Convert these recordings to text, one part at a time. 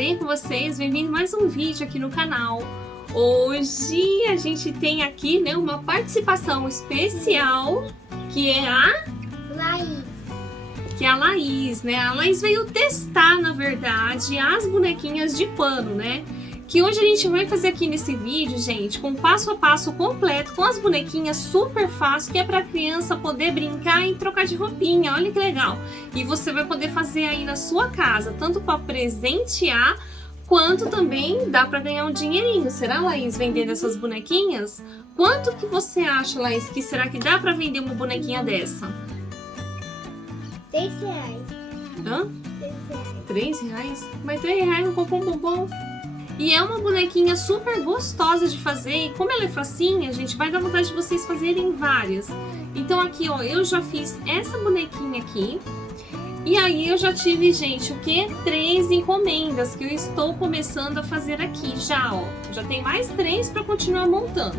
bem com vocês? Bem-vindo a mais um vídeo aqui no canal. Hoje a gente tem aqui, né, uma participação especial, que é a Laís. Que é a Laís, né? A Laís veio testar, na verdade, as bonequinhas de pano, né? Que hoje a gente vai fazer aqui nesse vídeo, gente, com passo a passo completo, com as bonequinhas super fácil, que é para a criança poder brincar e trocar de roupinha. Olha que legal! E você vai poder fazer aí na sua casa, tanto para presentear, quanto também dá para ganhar um dinheirinho. Será, Laís, vendendo essas bonequinhas? Quanto que você acha, Laís, que será que dá para vender uma bonequinha dessa? R$3. Hã? R$3. R$3? Mas R$3 não comprou um bombom? E é uma bonequinha super gostosa de fazer. E como ela é facinha, gente, vai dar vontade de vocês fazerem várias. Então aqui, ó, eu já fiz essa bonequinha aqui. E aí eu já tive, gente, o que? 3 encomendas que eu estou começando a fazer aqui já, ó. Já tem mais 3 para continuar montando.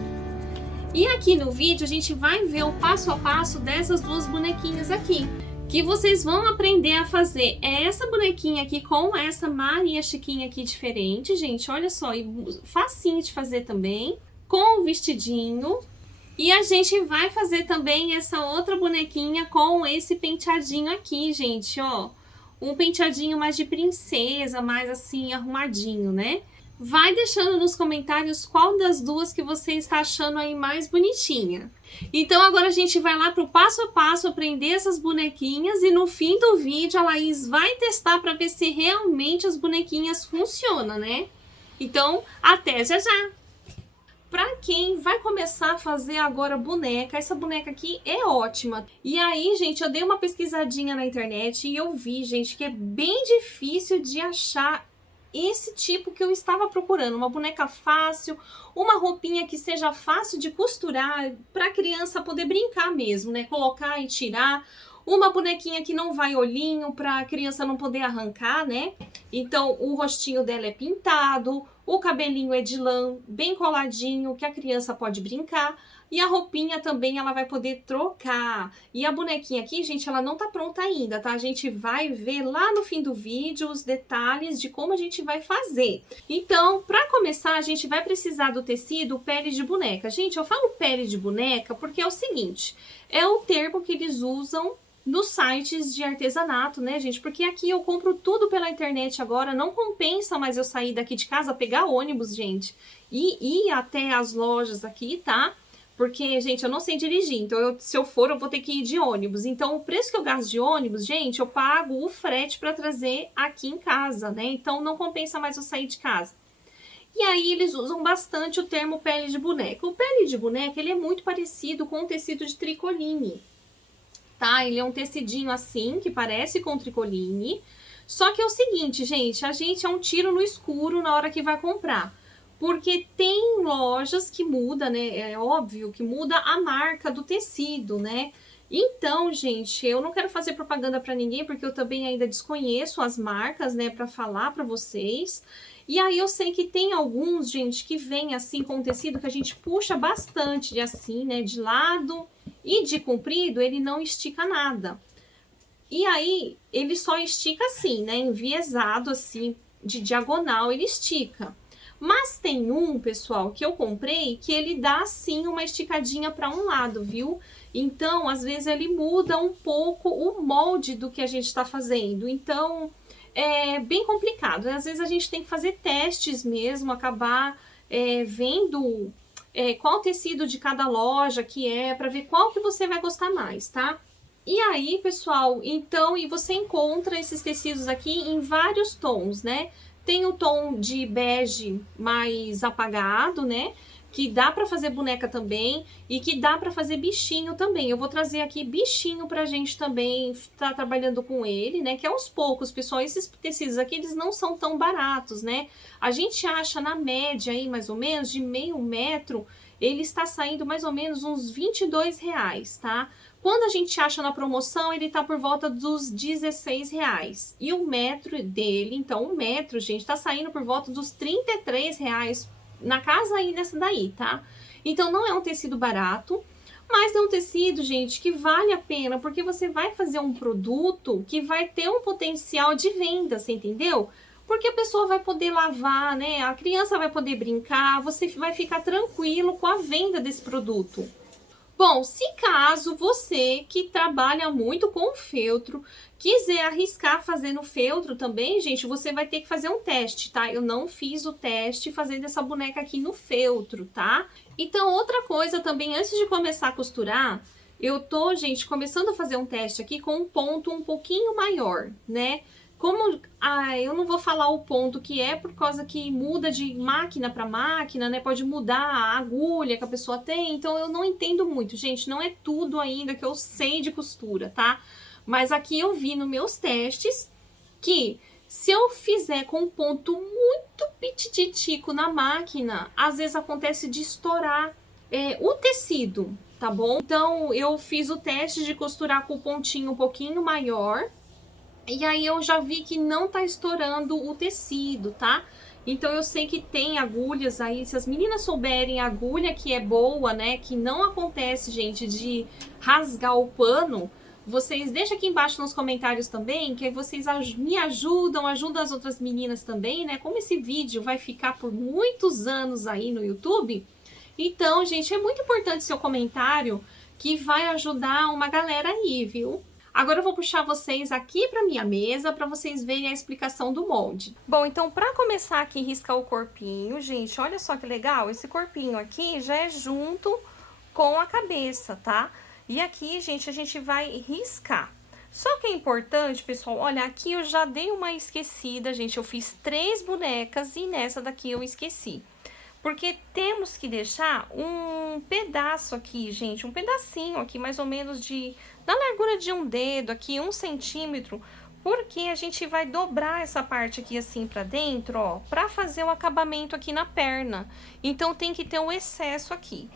E aqui no vídeo a gente vai ver o passo a passo dessas duas bonequinhas aqui, que vocês vão aprender a fazer essa bonequinha aqui com essa Maria Chiquinha aqui diferente, gente, olha só, e facinho de fazer também, com o vestidinho. E a gente vai fazer também essa outra bonequinha com esse penteadinho aqui, gente, ó, um penteadinho mais de princesa, mais assim, arrumadinho, né? Vai deixando nos comentários qual das duas que você está achando aí mais bonitinha. Então agora a gente vai lá pro passo a passo aprender essas bonequinhas e no fim do vídeo a Laís vai testar para ver se realmente as bonequinhas funcionam, né? Então até já já! Para quem vai começar a fazer agora boneca, essa boneca aqui é ótima. E aí, gente, eu dei uma pesquisadinha na internet e eu vi, gente, que é bem difícil de achar esse tipo que eu estava procurando, uma boneca fácil, uma roupinha que seja fácil de costurar para a criança poder brincar mesmo, né? Colocar e tirar. Uma bonequinha que não vai olhinho para a criança não poder arrancar, né? Então o rostinho dela é pintado, o cabelinho é de lã, bem coladinho, que a criança pode brincar. E a roupinha também ela vai poder trocar. E a bonequinha aqui, gente, ela não tá pronta ainda, tá? A gente vai ver lá no fim do vídeo os detalhes de como a gente vai fazer. Então, para começar, a gente vai precisar do tecido pele de boneca. Gente, eu falo pele de boneca porque é o seguinte, é o termo que eles usam nos sites de artesanato, né, gente? Porque aqui eu compro tudo pela internet agora, não compensa mais eu sair daqui de casa, pegar ônibus, gente, e ir até as lojas aqui, tá? Porque, gente, eu não sei dirigir, então se eu for, eu vou ter que ir de ônibus. Então, o preço que eu gasto de ônibus, gente, eu pago o frete para trazer aqui em casa, né? Então, não compensa mais eu sair de casa. E aí, eles usam bastante o termo pele de boneca. O pele de boneca, ele é muito parecido com o tecido de tricoline, tá? Ele é um tecidinho assim, que parece com tricoline. Só que é o seguinte, gente, a gente é um tiro no escuro na hora que vai comprar. Porque tem lojas que muda, né? É óbvio que muda a marca do tecido, né? Então, gente, eu não quero fazer propaganda para ninguém, porque eu também ainda desconheço as marcas, né, para falar para vocês. E aí eu sei que tem alguns, gente, que vem assim com tecido que a gente puxa bastante de assim, né, de lado e de comprido, ele não estica nada. E aí ele só estica assim, né, enviesado assim, de diagonal ele estica. Mas tem um, pessoal, que eu comprei, que ele dá, sim, uma esticadinha para um lado, viu? Então, às vezes, ele muda um pouco o molde do que a gente está fazendo. Então, é bem complicado. Às vezes, a gente tem que fazer testes mesmo, acabar vendo qual tecido de cada loja que é, para ver qual que você vai gostar mais, tá? E aí, pessoal, então, e você encontra esses tecidos aqui em vários tons, né? Tem o tom de bege mais apagado, né? Que dá pra fazer boneca também e que dá pra fazer bichinho também. Eu vou trazer aqui bichinho pra gente também estar trabalhando com ele, né? Que é aos poucos, pessoal. Esses tecidos aqui, eles não são tão baratos, né? A gente acha na média aí, mais ou menos, de meio metro, ele está saindo mais ou menos uns R$22, tá? Quando a gente acha na promoção, ele tá por volta dos R$16. E o metro dele, então o metro, gente, tá saindo por volta dos R$33 na casa aí dessa daí, tá? Então não é um tecido barato, mas é um tecido, gente, que vale a pena, porque você vai fazer um produto que vai ter um potencial de venda, você entendeu? porque a pessoa vai poder lavar, né? A criança vai poder brincar, você vai ficar tranquilo com a venda desse produto. Bom, se caso você que trabalha muito com feltro, quiser arriscar fazendo feltro também, gente, você vai ter que fazer um teste, tá? Eu não fiz o teste fazendo essa boneca aqui no feltro, tá? Então, outra coisa também, antes de começar a costurar, eu tô, gente, começando a fazer um teste aqui com um ponto um pouquinho maior, né? Como eu não vou falar o ponto que é por causa que muda de máquina para máquina, né? Pode mudar a agulha que a pessoa tem, então eu não entendo muito, gente. Não é tudo ainda que eu sei de costura, tá? Mas aqui eu vi nos meus testes que se eu fizer com um ponto muito pititico na máquina, às vezes acontece de estourar o tecido, tá bom? Então eu fiz o teste de costurar com o pontinho um pouquinho maior. E aí eu já vi que não tá estourando o tecido, tá? Então eu sei que tem agulhas aí, se as meninas souberem a agulha que é boa, né? Que não acontece, gente, de rasgar o pano, vocês deixam aqui embaixo nos comentários também, que aí vocês me ajudam as outras meninas também, né? Como esse vídeo vai ficar por muitos anos aí no YouTube, então, gente, é muito importante seu comentário, que vai ajudar uma galera aí, viu? Agora eu vou puxar vocês aqui para minha mesa para vocês verem a explicação do molde. Bom, então para começar aqui a riscar o corpinho, gente, olha só que legal, esse corpinho aqui já é junto com a cabeça, tá? E aqui, gente, a gente vai riscar. Só que é importante, pessoal, olha, aqui eu já dei uma esquecida, gente, eu fiz 3 bonecas e nessa daqui eu esqueci. Porque temos que deixar um pedaço aqui, gente, um pedacinho aqui, mais ou menos na largura de um dedo aqui, 1 centímetro, porque a gente vai dobrar essa parte aqui assim pra dentro, ó, pra fazer o acabamento aqui na perna. Então, tem que ter um excesso aqui,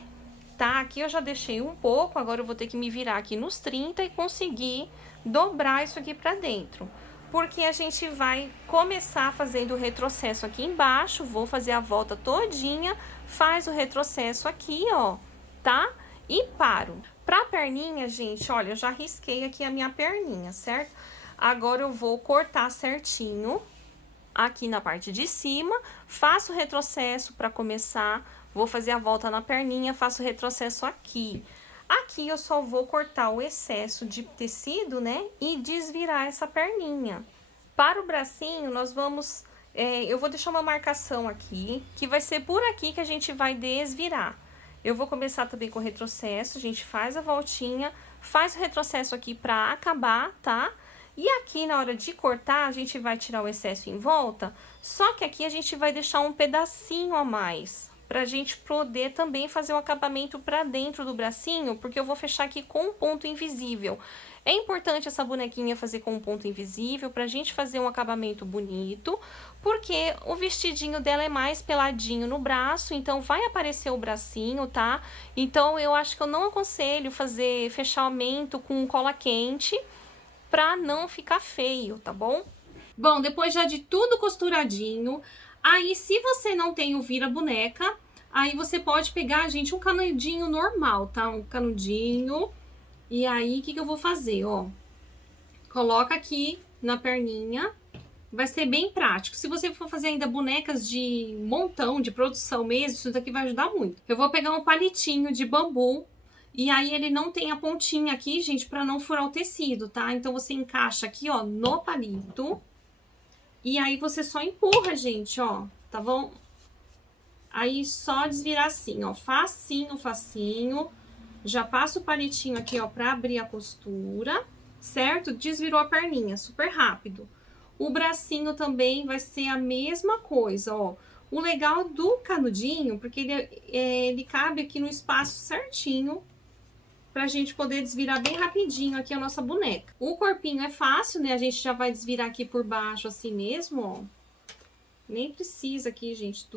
tá? Aqui eu já deixei um pouco, agora eu vou ter que me virar aqui nos 30 e conseguir dobrar isso aqui pra dentro. Porque a gente vai começar fazendo o retrocesso aqui embaixo, vou fazer a volta todinha, faz o retrocesso aqui, ó, tá? E paro. Pra perninha, gente, olha, eu já risquei aqui a minha perninha, certo? Agora eu vou cortar certinho aqui na parte de cima, faço o retrocesso pra começar, vou fazer a volta na perninha, faço o retrocesso aqui. Aqui eu só vou cortar o excesso de tecido, né, e desvirar essa perninha. Para o bracinho, nós vamos... eu vou deixar uma marcação aqui, que vai ser por aqui que a gente vai desvirar. Eu vou começar também com o retrocesso, a gente faz a voltinha, faz o retrocesso aqui pra acabar, tá? E aqui, na hora de cortar, a gente vai tirar o excesso em volta, só que aqui a gente vai deixar um pedacinho a mais, pra gente poder também fazer o acabamento pra dentro do bracinho, porque eu vou fechar aqui com um ponto invisível. É importante essa bonequinha fazer com um ponto invisível pra gente fazer um acabamento bonito, porque o vestidinho dela é mais peladinho no braço, então vai aparecer o bracinho, tá? Então eu acho que eu não aconselho fazer fechamento com cola quente pra não ficar feio, tá bom? Bom, depois já de tudo costuradinho, aí se você não tem o vira-boneca, aí você pode pegar, gente, um canudinho normal, tá? Um canudinho. E aí, o que eu vou fazer, ó? Coloca aqui na perninha, vai ser bem prático. Se você for fazer ainda bonecas de montão, de produção mesmo, isso daqui vai ajudar muito. Eu vou pegar um palitinho de bambu, e aí ele não tem a pontinha aqui, gente, pra não furar o tecido, tá? Então, você encaixa aqui, ó, no palito, e aí você só empurra, gente, ó, tá bom? Aí, só desvirar assim, ó, facinho, facinho. Já passo o palitinho aqui, ó, pra abrir a costura, certo? Desvirou a perninha, super rápido. O bracinho também vai ser a mesma coisa, ó. O legal do canudinho, porque ele cabe aqui no espaço certinho, pra gente poder desvirar bem rapidinho aqui a nossa boneca. O corpinho é fácil, né? A gente já vai desvirar aqui por baixo assim mesmo, ó. Nem precisa aqui, gente,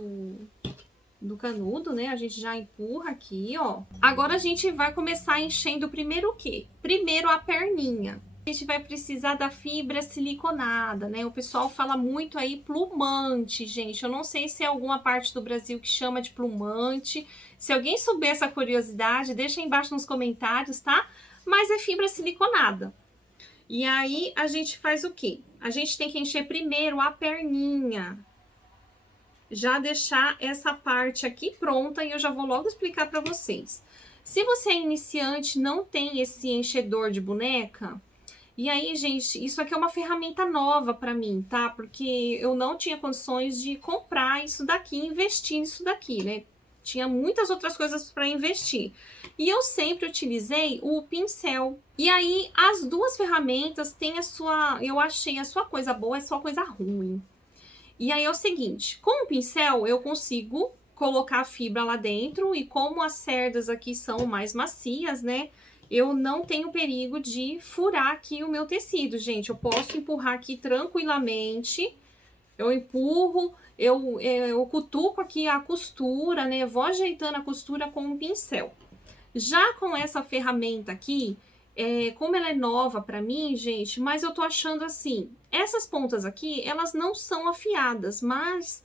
do canudo, né? A gente já empurra aqui, ó. Agora a gente vai começar enchendo primeiro o quê? Primeiro a perninha. A gente vai precisar da fibra siliconada, né? O pessoal fala muito aí plumante, gente. Eu não sei se é alguma parte do Brasil que chama de plumante. Se alguém souber essa curiosidade, deixa aí embaixo nos comentários, tá? Mas é fibra siliconada. E aí a gente faz o quê? a gente tem que encher primeiro a perninha. Já deixar essa parte aqui pronta e eu já vou logo explicar para vocês. Se você é iniciante, não tem esse enchedor de boneca, e aí, gente, isso aqui é uma ferramenta nova para mim, tá? Porque eu não tinha condições de comprar isso daqui, investir nisso daqui, né? Tinha muitas outras coisas para investir. E eu sempre utilizei o pincel. E aí, as duas ferramentas têm a sua... Eu achei a sua coisa boa, a sua coisa ruim. E aí é o seguinte, com o pincel eu consigo colocar a fibra lá dentro e como as cerdas aqui são mais macias, né? Eu não tenho perigo de furar aqui o meu tecido, gente. Eu posso empurrar aqui tranquilamente. Eu empurro, eu cutuco aqui a costura, né? Vou ajeitando a costura com um pincel. Já com essa ferramenta aqui, como ela é nova pra mim, gente, mas eu tô achando assim, essas pontas aqui, elas não são afiadas, mas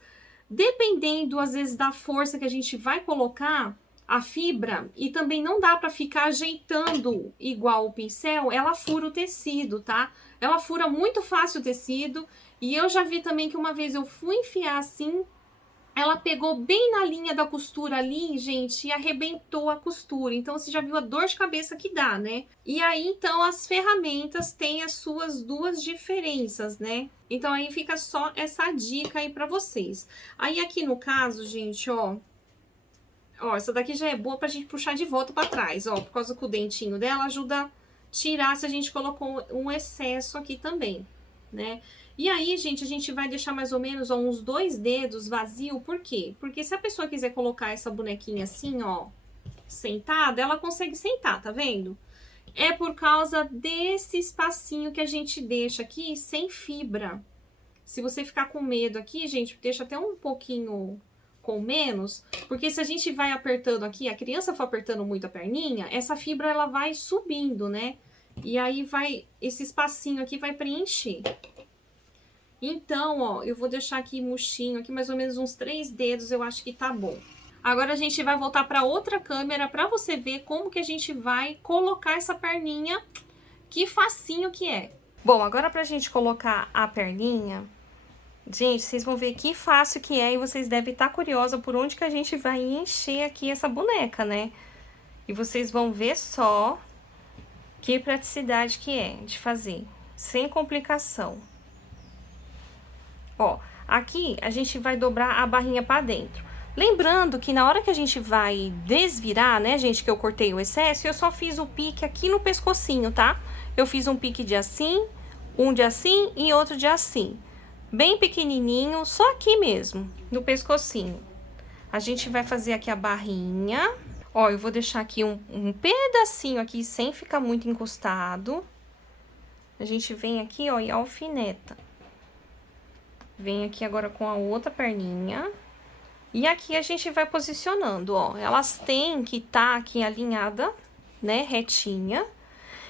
dependendo, às vezes, da força que a gente vai colocar a fibra, e também não dá pra ficar ajeitando igual o pincel, ela fura o tecido, tá? Ela fura muito fácil o tecido, e eu já vi também que uma vez eu fui enfiar assim, ela pegou bem na linha da costura ali, gente, e arrebentou a costura. Então, você já viu a dor de cabeça que dá, né? E aí, então, as ferramentas têm as suas duas diferenças, né? Então, aí fica só essa dica aí pra vocês. Aí, aqui no caso, gente, ó... Ó, essa daqui já é boa pra gente puxar de volta pra trás, ó. Por causa que o dentinho dela ajuda a tirar se a gente colocou um excesso aqui também, né? E aí, gente, a gente vai deixar mais ou menos ó, uns 2 dedos vazio. Por quê? Porque se a pessoa quiser colocar essa bonequinha assim, ó, sentada, ela consegue sentar, tá vendo? É por causa desse espacinho que a gente deixa aqui sem fibra. Se você ficar com medo aqui, gente, deixa até um pouquinho com menos, porque se a gente vai apertando aqui, a criança for apertando muito a perninha, essa fibra ela vai subindo, né? E aí vai, esse espacinho aqui vai preencher. Então, ó, eu vou deixar aqui murchinho, aqui mais ou menos uns 3 dedos, eu acho que tá bom. Agora a gente vai voltar para outra câmera para você ver como que a gente vai colocar essa perninha, que facinho que é. Bom, agora pra gente colocar a perninha, gente, vocês vão ver que fácil que é e vocês devem estar curiosa por onde que a gente vai encher aqui essa boneca, né? E vocês vão ver só que praticidade que é de fazer, sem complicação. Ó, aqui a gente vai dobrar a barrinha pra dentro. Lembrando que na hora que a gente vai desvirar, né, gente, que eu cortei o excesso, eu só fiz o pique aqui no pescocinho, tá? Eu fiz um pique de assim, um de assim e outro de assim. Bem pequenininho, só aqui mesmo, no pescocinho. A gente vai fazer aqui a barrinha. Ó, eu vou deixar aqui um pedacinho aqui, sem ficar muito encostado. A gente vem aqui, ó, e alfineta. Vem aqui agora com a outra perninha. E aqui a gente vai posicionando, ó. Elas têm que estar aqui alinhada, né, retinha.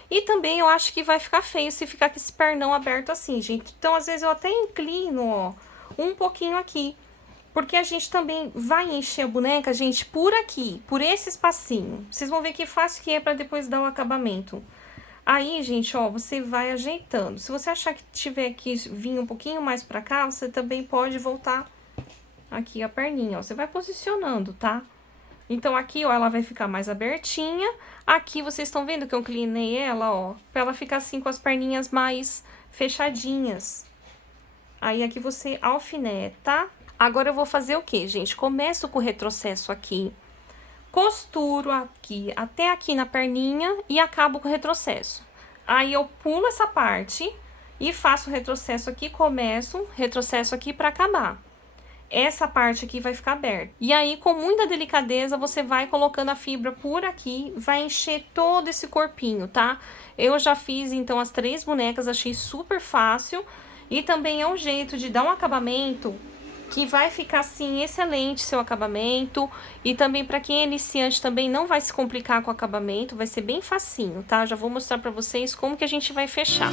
E também eu acho que vai ficar feio se ficar com esse pernão aberto assim, gente. Então, às vezes, eu até inclino, ó, um pouquinho aqui. Porque a gente também vai encher a boneca, gente, por aqui, por esse espacinho. Vocês vão ver que fácil que é pra depois dar o acabamento. Aí, gente, ó, você vai ajeitando. Se você achar que tiver que vir um pouquinho mais pra cá, você também pode voltar aqui a perninha, ó. Você vai posicionando, tá? Então, aqui, ó, ela vai ficar mais abertinha. Aqui, vocês estão vendo que eu inclinei ela, ó, pra ela ficar assim com as perninhas mais fechadinhas. Aí, aqui você alfineta. Agora, eu vou fazer o quê, gente? Começo com o retrocesso aqui. Costuro aqui, até aqui na perninha e acabo com o retrocesso. Aí, eu pulo essa parte e faço o retrocesso aqui, começo retrocesso aqui pra acabar. Essa parte aqui vai ficar aberta. E aí, com muita delicadeza, você vai colocando a fibra por aqui, vai encher todo esse corpinho, tá? Eu já fiz, então, as 3 bonecas, achei super fácil. E também é um jeito de dar um acabamento que vai ficar, assim, excelente seu acabamento. E também, para quem é iniciante, também não vai se complicar com o acabamento, vai ser bem facinho, tá? Já vou mostrar pra vocês como que a gente vai fechar.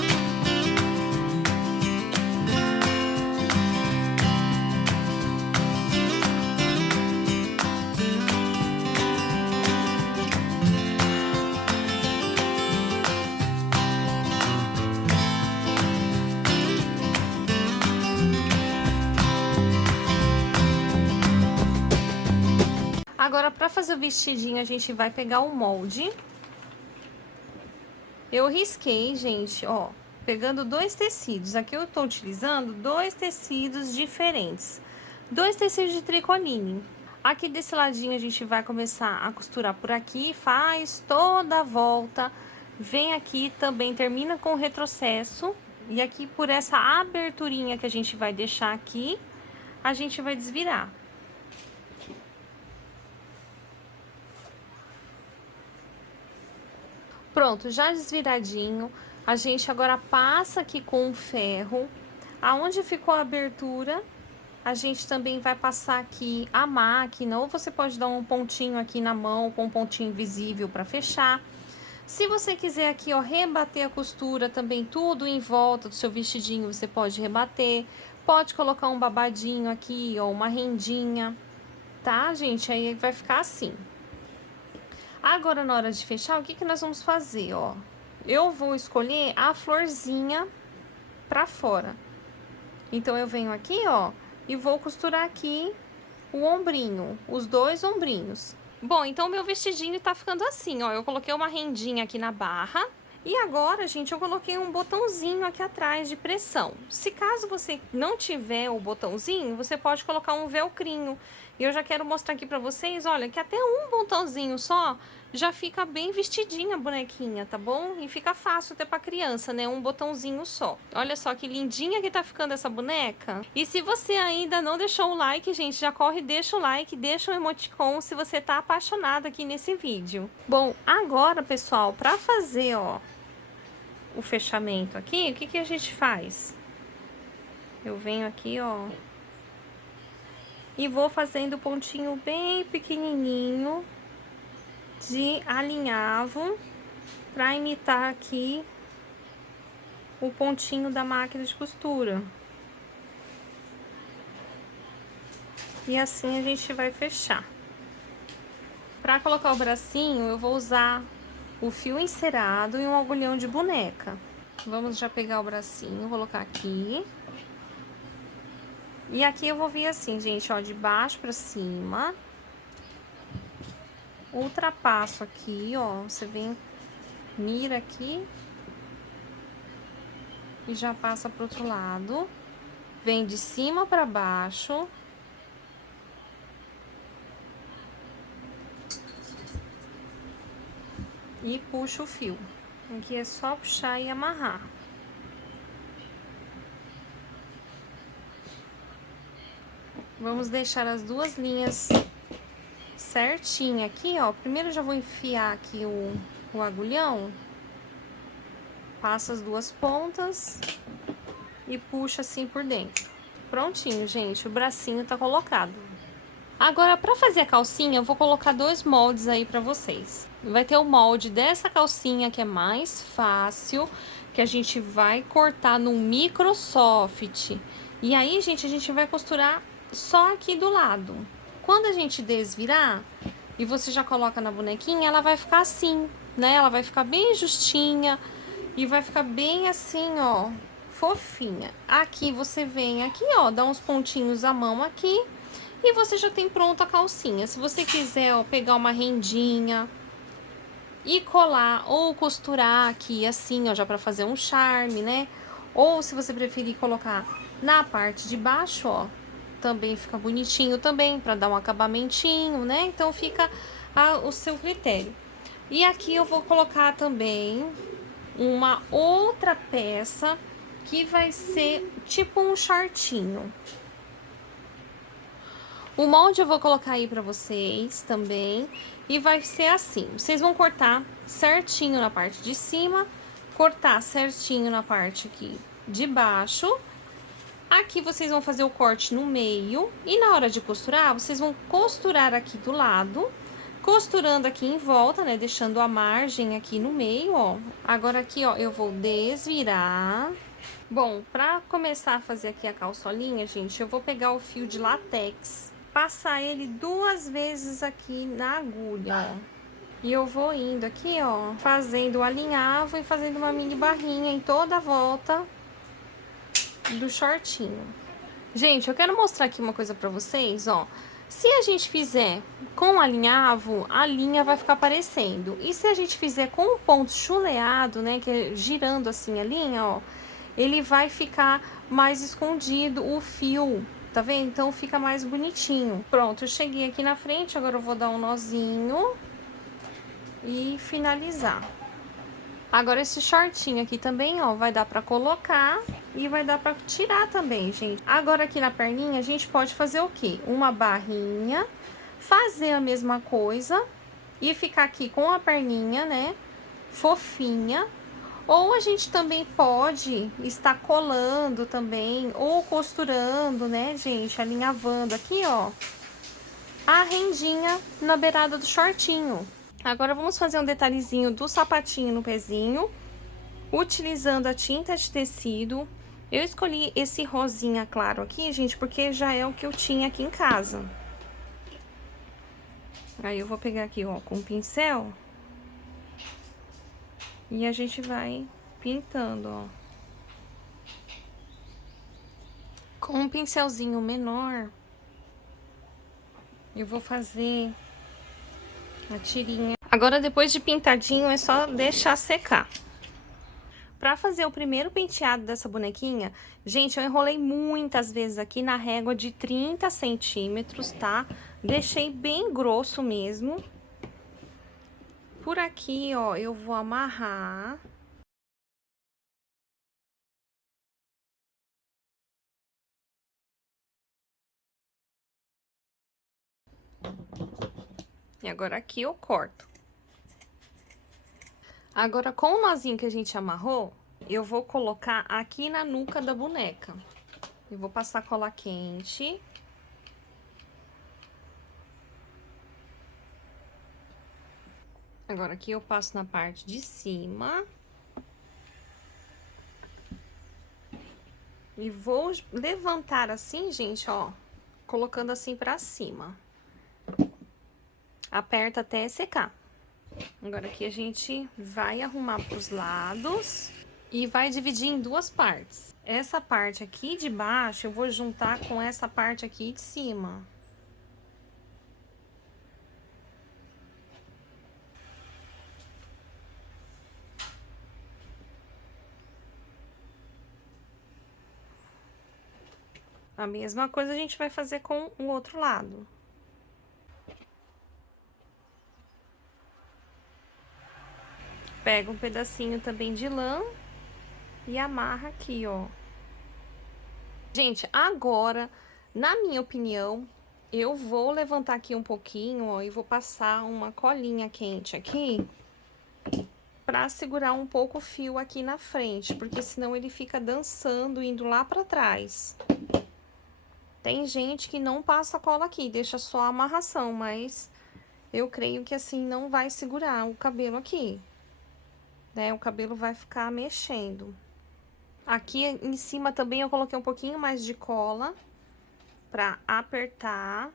Agora, pra fazer o vestidinho, a gente vai pegar o molde. Eu risquei, gente, ó, pegando 2 tecidos. Aqui eu tô utilizando 2 tecidos diferentes. 2 tecidos de tricoline. Aqui desse ladinho a gente vai começar a costurar por aqui, faz toda a volta. Vem aqui também, termina com o retrocesso. E aqui por essa aberturinha que a gente vai deixar aqui, a gente vai desvirar. Pronto, já desviradinho, a gente agora passa aqui com o ferro, aonde ficou a abertura, a gente também vai passar aqui a máquina, ou você pode dar um pontinho aqui na mão, com um pontinho invisível para fechar. Se você quiser aqui, ó, rebater a costura também, tudo em volta do seu vestidinho, você pode rebater, pode colocar um babadinho aqui, ó, uma rendinha, tá, gente? Aí vai ficar assim. Agora, na hora de fechar, o que que nós vamos fazer, ó? Eu vou escolher a florzinha pra fora. Então, eu venho aqui, ó, e vou costurar aqui o ombrinho, os 2 ombrinhos. Bom, então, o meu vestidinho tá ficando assim, ó. Eu coloquei uma rendinha aqui na barra. E agora, gente, eu coloquei um botãozinho aqui atrás de pressão. Se caso você não tiver o botãozinho, você pode colocar um velcrinho. E eu já quero mostrar aqui pra vocês, olha, que até um botãozinho só já fica bem vestidinha a bonequinha, tá bom? E fica fácil até pra criança, né? Um botãozinho só. Olha só que lindinha que tá ficando essa boneca. E se você ainda não deixou o like, gente, já corre, deixa o like, deixa o emoticon se você tá apaixonado aqui nesse vídeo. Bom, agora, pessoal, pra fazer, ó, o fechamento aqui, o que que a gente faz? Eu venho aqui, ó, e vou fazendo pontinho bem pequenininho de alinhavo para imitar aqui o pontinho da máquina de costura. E assim a gente vai fechar. Para colocar o bracinho, eu vou usar o fio encerado e um agulhão de boneca. Vamos já pegar o bracinho, colocar aqui. E aqui eu vou vir assim, gente, ó, de baixo pra cima. Ultrapasso aqui, ó, você vem, mira aqui. E já passa pro outro lado. Vem de cima pra baixo. E puxa o fio. Aqui é só puxar e amarrar. Vamos deixar as 2 linhas certinho aqui, ó. Primeiro eu já vou enfiar aqui o agulhão. Passa as 2 pontas e puxa assim por dentro. Prontinho, gente, o bracinho tá colocado. Agora, pra fazer a calcinha, eu vou colocar 2 moldes aí pra vocês. Vai ter o molde dessa calcinha, que é mais fácil, que a gente vai cortar no Microsoft. E aí, gente, a gente vai costurar só aqui do lado. Quando a gente desvirar e você já coloca na bonequinha, ela vai ficar assim, né? Ela vai ficar bem justinha e vai ficar bem assim, ó, fofinha. Aqui você vem aqui, ó, dá uns pontinhos à mão aqui e você já tem pronta a calcinha. Se você quiser, ó, pegar uma rendinha e colar ou costurar aqui assim, ó, já pra fazer um charme, né? Ou se você preferir colocar na parte de baixo, ó, também fica bonitinho também, pra dar um acabamentinho, né? Então, fica o seu critério. E aqui eu vou colocar também uma outra peça que vai ser tipo um shortinho. O molde eu vou colocar aí pra vocês também. E vai ser assim, vocês vão cortar certinho na parte de cima, cortar certinho na parte aqui de baixo. Aqui vocês vão fazer o corte no meio e na hora de costurar, vocês vão costurar aqui do lado, costurando aqui em volta, né, deixando a margem aqui no meio, ó. Agora aqui, ó, eu vou desvirar. Bom, pra começar a fazer aqui a calçolinha, gente, eu vou pegar o fio de látex, passar ele 2 vezes aqui na agulha, ó. E eu vou indo aqui, ó, fazendo o alinhavo e fazendo uma mini barrinha em toda a volta do shortinho. Gente, eu quero mostrar aqui uma coisa pra vocês, ó. Se a gente fizer com alinhavo, a linha vai ficar aparecendo. E se a gente fizer com um ponto chuleado, né, que é girando assim a linha, ó, ele vai ficar mais escondido o fio, tá vendo? Então fica mais bonitinho. Pronto, eu cheguei aqui na frente, agora eu vou dar um nozinho e finalizar. Agora esse shortinho aqui também, ó, vai dar pra colocar e vai dar pra tirar também, gente. Agora aqui na perninha a gente pode fazer o quê? Uma barrinha, fazer a mesma coisa e ficar aqui com a perninha, né, fofinha. Ou a gente também pode estar colando também, ou costurando, né, gente, alinhavando aqui, ó, a rendinha na beirada do shortinho. Agora, vamos fazer um detalhezinho do sapatinho no pezinho, utilizando a tinta de tecido. Eu escolhi esse rosinha claro aqui, gente, porque já é o que eu tinha aqui em casa. Aí, eu vou pegar aqui, ó, com o pincel. E a gente vai pintando, ó. Com um pincelzinho menor, eu vou fazer a tirinha. Agora, depois de pintadinho, é só deixar secar. Pra fazer o primeiro penteado dessa bonequinha, gente, eu enrolei muitas vezes aqui na régua de 30 centímetros, tá? Deixei bem grosso mesmo. Por aqui, ó, eu vou amarrar. E agora aqui eu corto. Agora, com o nozinho que a gente amarrou, eu vou colocar aqui na nuca da boneca. Eu vou passar cola quente. Agora, aqui eu passo na parte de cima. E vou levantar assim, gente, ó, colocando assim pra cima. Aperta até secar. Agora, aqui a gente vai arrumar pros lados e vai dividir em duas partes. Essa parte aqui de baixo eu vou juntar com essa parte aqui de cima. A mesma coisa a gente vai fazer com o outro lado. Pega um pedacinho também de lã e amarra aqui, ó. Gente, agora, na minha opinião, eu vou levantar aqui um pouquinho, ó, e vou passar uma colinha quente aqui pra segurar um pouco o fio aqui na frente, porque senão ele fica dançando, indo lá pra trás. Tem gente que não passa cola aqui, deixa só a amarração, mas eu creio que assim não vai segurar o cabelo aqui, né? O cabelo vai ficar mexendo. Aqui em cima também eu coloquei um pouquinho mais de cola pra apertar.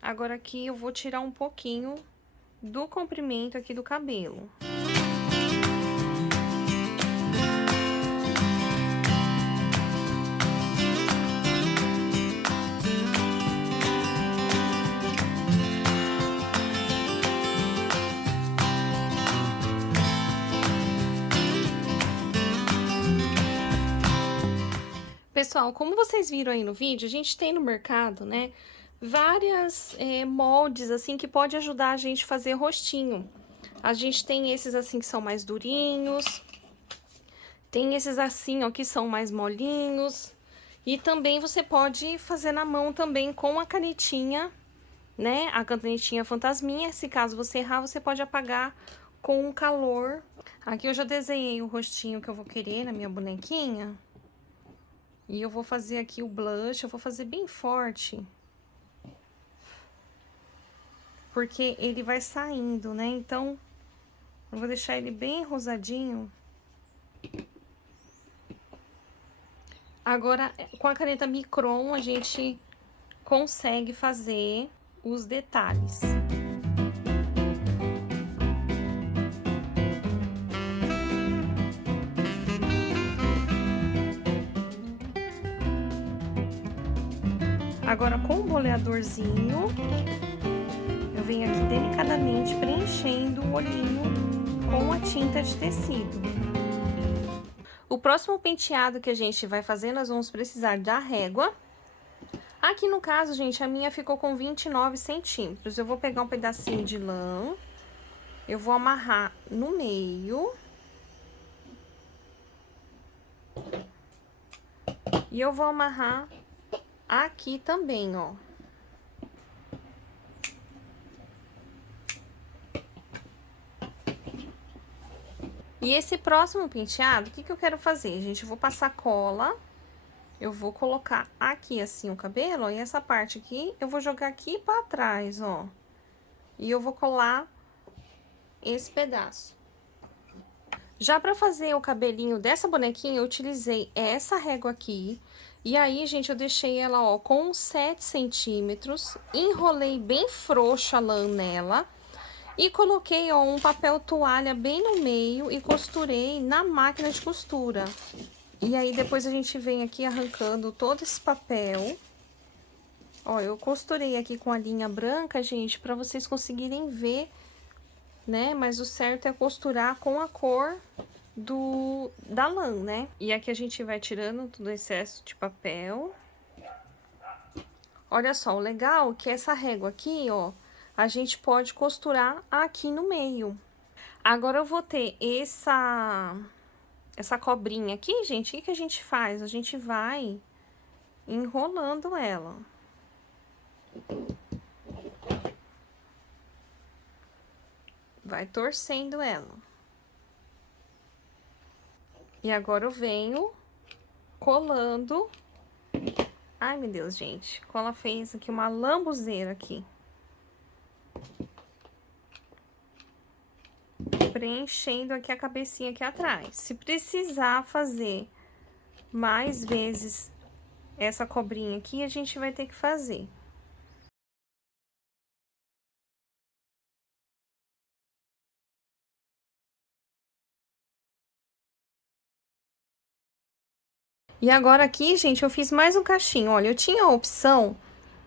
Agora aqui eu vou tirar um pouquinho do comprimento aqui do cabelo. Pessoal, como vocês viram aí no vídeo, a gente tem no mercado, né, várias moldes, assim, que pode ajudar a gente a fazer rostinho. A gente tem esses, assim, que são mais durinhos, tem esses, assim, ó, que são mais molinhos, e também você pode fazer na mão também com a canetinha, né, a canetinha fantasminha. Se caso você errar, você pode apagar com o calor. Aqui eu já desenhei o rostinho que eu vou querer na minha bonequinha. E eu vou fazer aqui o blush, eu vou fazer bem forte. Porque ele vai saindo, né? Então, eu vou deixar ele bem rosadinho. Agora, com a caneta Micron, a gente consegue fazer os detalhes. Agora, com o boleadorzinho, eu venho aqui delicadamente preenchendo o olhinho com a tinta de tecido. O próximo penteado que a gente vai fazer, nós vamos precisar da régua. Aqui no caso, gente, a minha ficou com 29 centímetros. Eu vou pegar um pedacinho de lã, eu vou amarrar no meio. E eu vou amarrar aqui também, ó. E esse próximo penteado, o que que eu quero fazer, gente? Eu vou passar cola, eu vou colocar aqui assim o cabelo, ó, e essa parte aqui eu vou jogar aqui pra trás, ó. E eu vou colar esse pedaço. Já pra fazer o cabelinho dessa bonequinha, eu utilizei essa régua aqui. E aí, gente, eu deixei ela, ó, com 7 centímetros, enrolei bem frouxa a lã nela. E coloquei, ó, um papel toalha bem no meio e costurei na máquina de costura. E aí, depois a gente vem aqui arrancando todo esse papel. Ó, eu costurei aqui com a linha branca, gente, pra vocês conseguirem ver, né? Mas o certo é costurar com a cor da lã, né? E aqui a gente vai tirando todo o excesso de papel. Olha só, o legal é que essa régua aqui, ó, a gente pode costurar aqui no meio. Agora, eu vou ter essa cobrinha aqui, gente. O que a gente faz? A gente vai enrolando ela. Vai torcendo ela. E agora eu venho colando. Ai, meu Deus, gente. Cola fez aqui uma lambuzeira aqui. Preenchendo aqui a cabecinha aqui atrás. Se precisar fazer mais vezes essa cobrinha aqui, a gente vai ter que fazer. E agora aqui, gente, eu fiz mais um cachinho. Olha, eu tinha a opção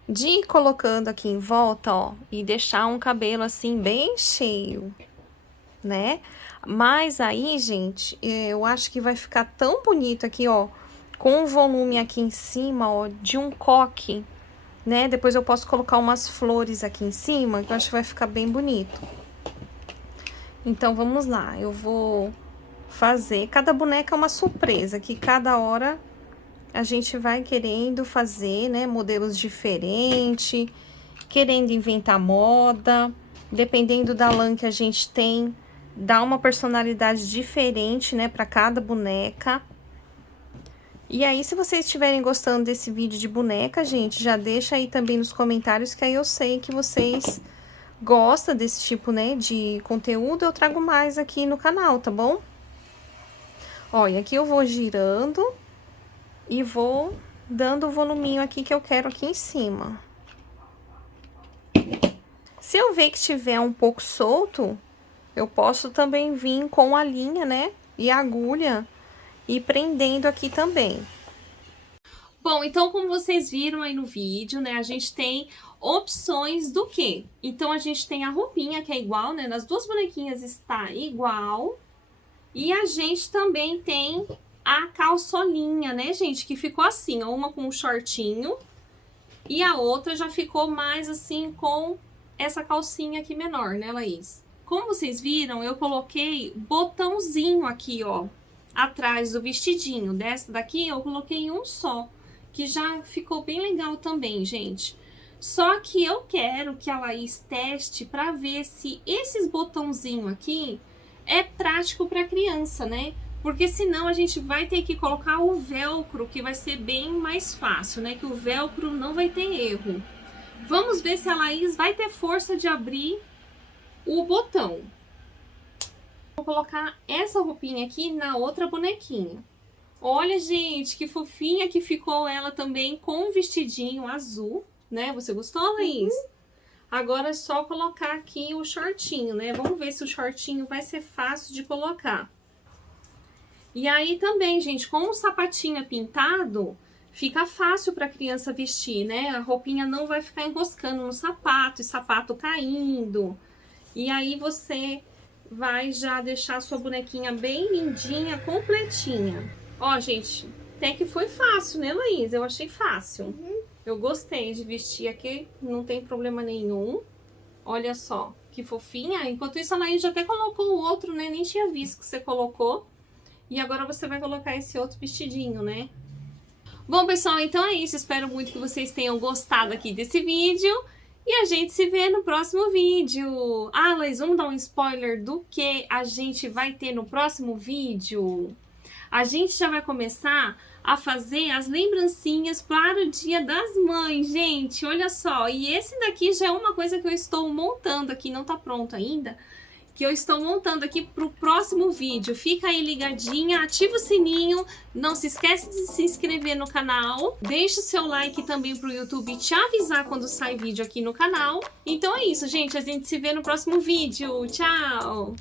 de ir colocando aqui em volta, ó, e deixar um cabelo assim bem cheio, né? Mas aí, gente, eu acho que vai ficar tão bonito aqui, ó, com o volume aqui em cima, ó, de um coque, né? Depois eu posso colocar umas flores aqui em cima, que eu acho que vai ficar bem bonito. Então, vamos lá, eu vou fazer. Cada boneca é uma surpresa, que cada hora a gente vai querendo fazer, né? Modelos diferentes, querendo inventar moda, dependendo da lã que a gente tem, dá uma personalidade diferente, né, para cada boneca. E aí, se vocês estiverem gostando desse vídeo de boneca, gente, já deixa aí também nos comentários, que aí eu sei que vocês gostam desse tipo, né, de conteúdo. Eu trago mais aqui no canal, tá bom? Olha, aqui eu vou girando e vou dando o voluminho aqui que eu quero aqui em cima. Se eu ver que tiver um pouco solto, eu posso também vir com a linha, né, e a agulha e prendendo aqui também. Bom, então como vocês viram aí no vídeo, né, a gente tem opções do quê? Então a gente tem a roupinha que é igual, né, nas duas bonequinhas está igual. E a gente também tem a calçolinha, né, gente, que ficou assim, ó, uma com um shortinho e a outra já ficou mais assim com essa calcinha aqui menor, né, Laís? Como vocês viram, eu coloquei botãozinho aqui, ó, atrás do vestidinho. Dessa daqui eu coloquei um só, que já ficou bem legal também, gente. Só que eu quero que a Laís teste pra ver se esses botãozinhos aqui é prático pra criança, né? Porque senão a gente vai ter que colocar o velcro, que vai ser bem mais fácil, né? Que o velcro não vai ter erro. Vamos ver se a Laís vai ter força de abrir o botão. Vou colocar essa roupinha aqui na outra bonequinha. Olha, gente, que fofinha que ficou ela também com o vestidinho azul, né? Você gostou, Laís? Agora é só colocar aqui o shortinho, né? Vamos ver se o shortinho vai ser fácil de colocar. E aí também, gente, com o sapatinho pintado, fica fácil para a criança vestir, né? A roupinha não vai ficar enroscando no sapato e sapato caindo. E aí você vai já deixar a sua bonequinha bem lindinha, completinha. Ó, gente, até que foi fácil, né, Laís? Eu achei fácil. Eu gostei de vestir aqui, não tem problema nenhum. Olha só, que fofinha. Enquanto isso, a Laís já até colocou o outro, né? Nem tinha visto que você colocou. E agora você vai colocar esse outro vestidinho, né? Bom, pessoal, então é isso. Espero muito que vocês tenham gostado aqui desse vídeo. E a gente se vê no próximo vídeo. Ah, Laís, vamos dar um spoiler do que a gente vai ter no próximo vídeo? A gente já vai começar a fazer as lembrancinhas para o Dia das Mães, gente. Olha só, e esse daqui já é uma coisa que eu estou montando aqui, não tá pronto ainda, que eu estou montando aqui para o próximo vídeo. Fica aí ligadinha, ativa o sininho, não se esquece de se inscrever no canal, deixa o seu like também para o YouTube te avisar quando sai vídeo aqui no canal. Então é isso, gente, a gente se vê no próximo vídeo. Tchau!